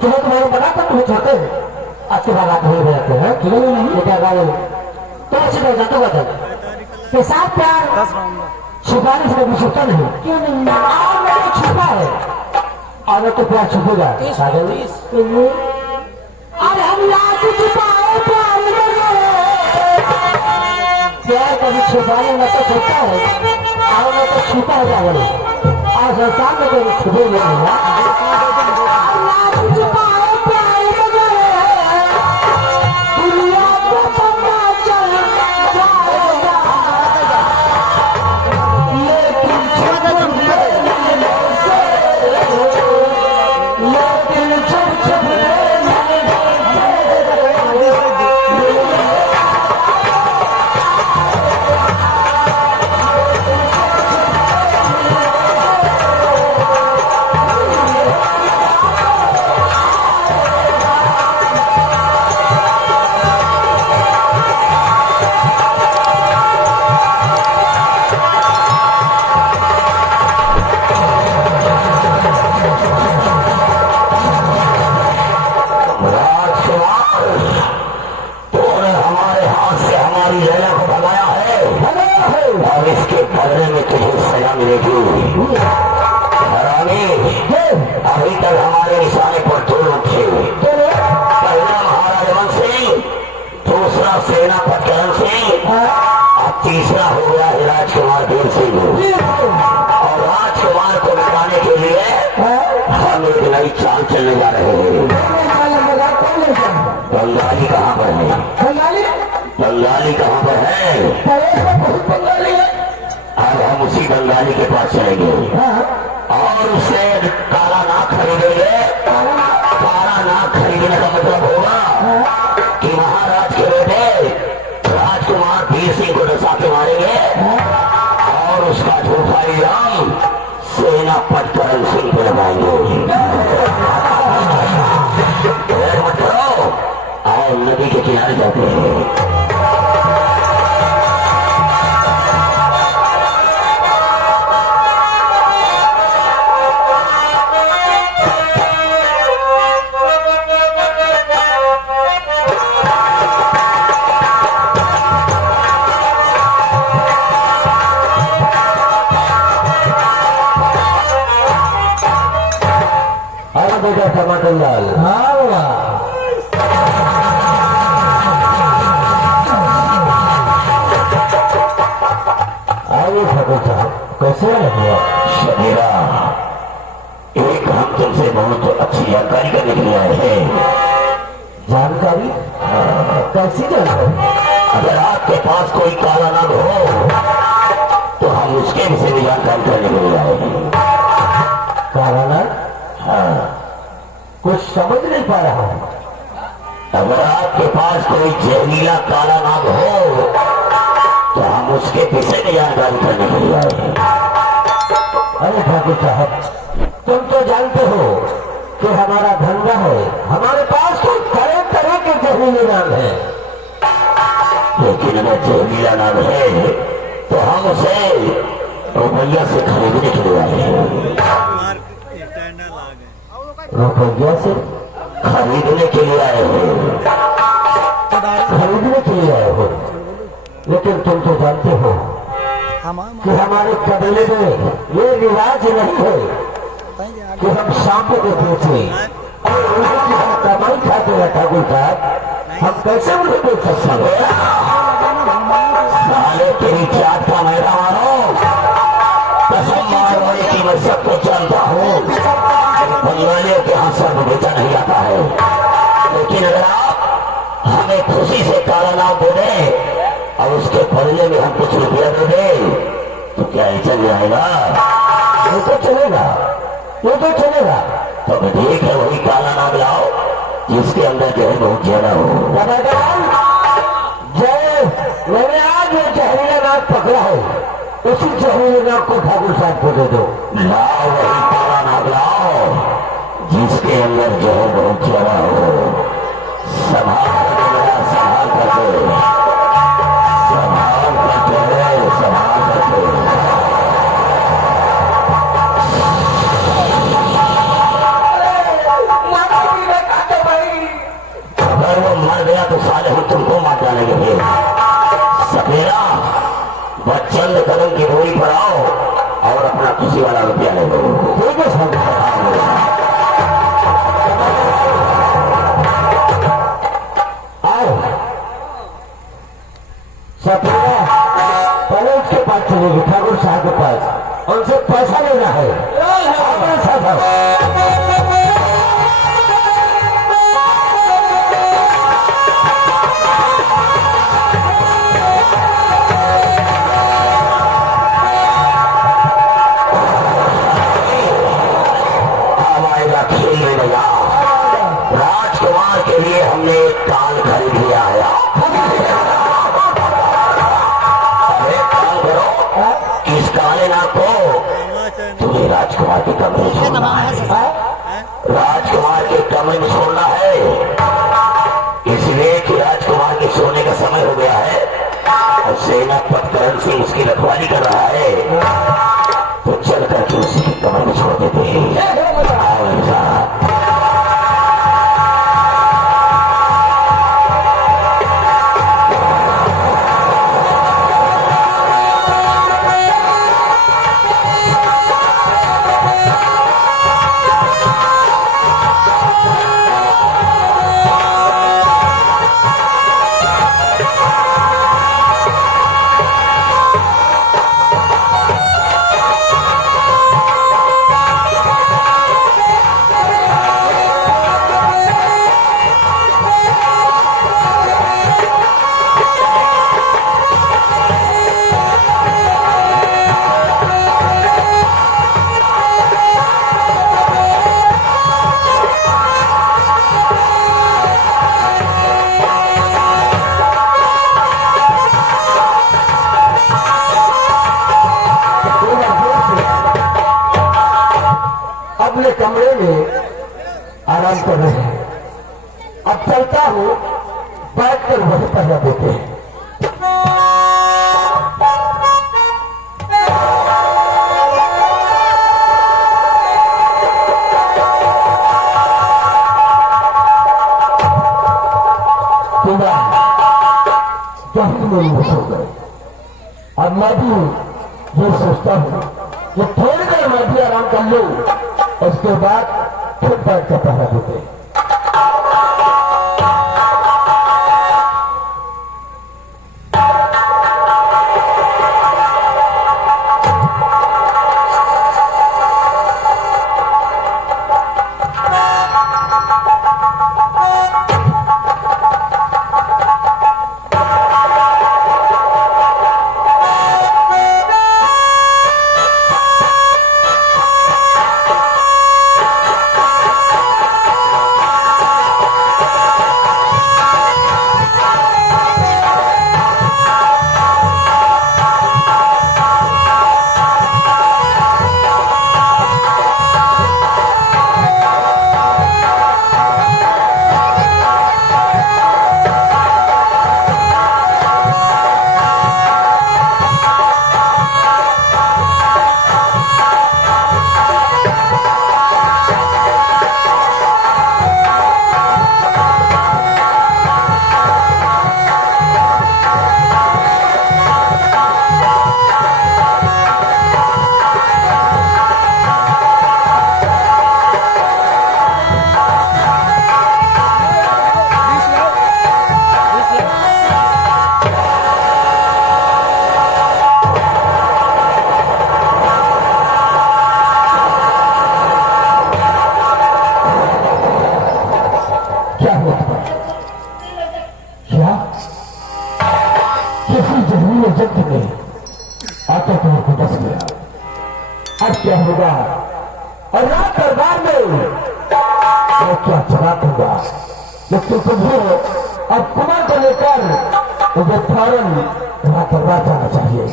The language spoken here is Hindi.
तुम्हें तुम्हारे मना कर तुम्हें छोड़ते हैं। आज के बाद रात हो जाते हैं क्यों नहीं ये क्या गाड़ी तो अच्छी तरह जाते बदल पेशाब प्यार छुपाने से कभी छुपता नहीं क्यों नहीं और छुपा है और तो प्यार छुपेगा अरे हम लाख छुपाए प्यार कभी छुपाने में तो छुपता है और वो तो छुपा है क्या बोले और संसार में कभी छुपे नहीं अभी तक हमारे निशाने पर दो लोग थे पहला महाराज वन सिंह दूसरा सेनापति करण सिंह और तीसरा हो गया है राजकुमार वीर सिंह और राजकुमार को मिटाने के लिए हम एक नई चाल चलने जा रहे हैं। बंगाली कहाँ पर है बंगाली कहाँ पर है अब हम उसी बंगाली के पास चलेंगे और उसे काला नाग खरीदेंगे। काला नाग खरीदने का मतलब होगा कि महाराज के बेटे राजकुमार वीर सिंह को डसा के मारेंगे और उसका झूठा इल्जाम सेनापति करण सिंह पे लगाएंगे। मत करो और नदी के किनारे जाते हैं। टमाटर लाल आइए ठाकुर साहब कैसे हुआ शबीरा एक हम तुमसे बहुत अच्छी जानकारी करने के लिए आए हैं। जानकारी कैसी जानकारी? अगर आपके पास कोई काला नाग हो तो हम उसके विषय में जानकारी करने के लिए आए हैं। काला नाग? हाँ कुछ समझ नहीं पा रहा हूं। अगर आपके पास कोई जहरीला काला नाग हो तो हम उसके विषय में जानकारी करने के लिए आए हैं। अरे ठाकुर साहब तुम तो जानते हो कि हमारा धंधा है, हमारे पास तो तरह तरह के जहरीले नाग है, लेकिन अगर जहरीला नाग है तो हम उसे रुपया से खरीदने के लिए आए हैं। रुपया से खरीदने के लिए आए हो? खरीदने के लिए आए हो? लेकिन तुम तो जानते हो कि हमारे कबीले में ये रिवाज नहीं है कि हम सांपों को बेचे और उनकी हम कमाई खाते हैं। ठाकुर साहब हम कैसे उन्हें बेच सकते हैं? साले तेरी जात का मैदा मारो कसम मारो कि मैं सबको जानता हूँ बंगालियों के यहाँ सर्व बेचा नहीं आता है, लेकिन अगर आप हमें खुशी से काला नाम दे दें और उसके बदले में हम कुछ रुपया दे दें तो क्या ये चल जाएगा? वो तो चलेगा, वो तो चलेगा। तो ठीक है वही काला नाम लाओ जिसके अंदर जो है बहुत ज्यादा हो। जय मैंने आज वो जहरीला नाग पकड़ा है, उसी जहरीले नाग को ठाकुर साहब को दे दो। लाओ वही काला नाग लाओ जिसके अंदर जो है बहुत ज्यादा हो। संभाल करके संभाल करके संभाल करके हम तुमको मार डालेंगे। सफेरा बस चंद कदम की दूरी पर आओ और अपना खुशी वाला रुपया ले लो। ठीक है सब आओ। सफेरा पहले उसके पास चलेगी, ठाकुर साहब के पास, उनसे पैसा लेना है। राजकुमार के लिए हमने एक कान खरीद लिया है। अरे काम करो, इस काले नाक को तुम्हें राजकुमार के कमरे में छोड़ना है। राजकुमार के कमरे में छोड़ना है, इसलिए कि राजकुमार के सोने का समय हो गया है और सेनापति करण सिंह उसकी रखवाली कर रहा है। तो चल करके उसी के कमरे में छोड़ देते हैं। अपने कमरे में आराम कर रहे हैं। अब चलता हूं, बैठ कर वही पहला देते हैं। जल्दी में सो गए। अब मैं भी ये सोचता हूं कि थोड़ी देर मैं भी आराम कर लूं, उसके बाद फिर बैठ कर पहरा देते। जल्द में आते तुम्हें बस गया। अब क्या होगा? और रात दरबार में मैं क्या जवाब दूंगा? लेकिन तुम्हें अब कुमार को लेकर मुझे फौरन रात दरबार जाना चाहिए।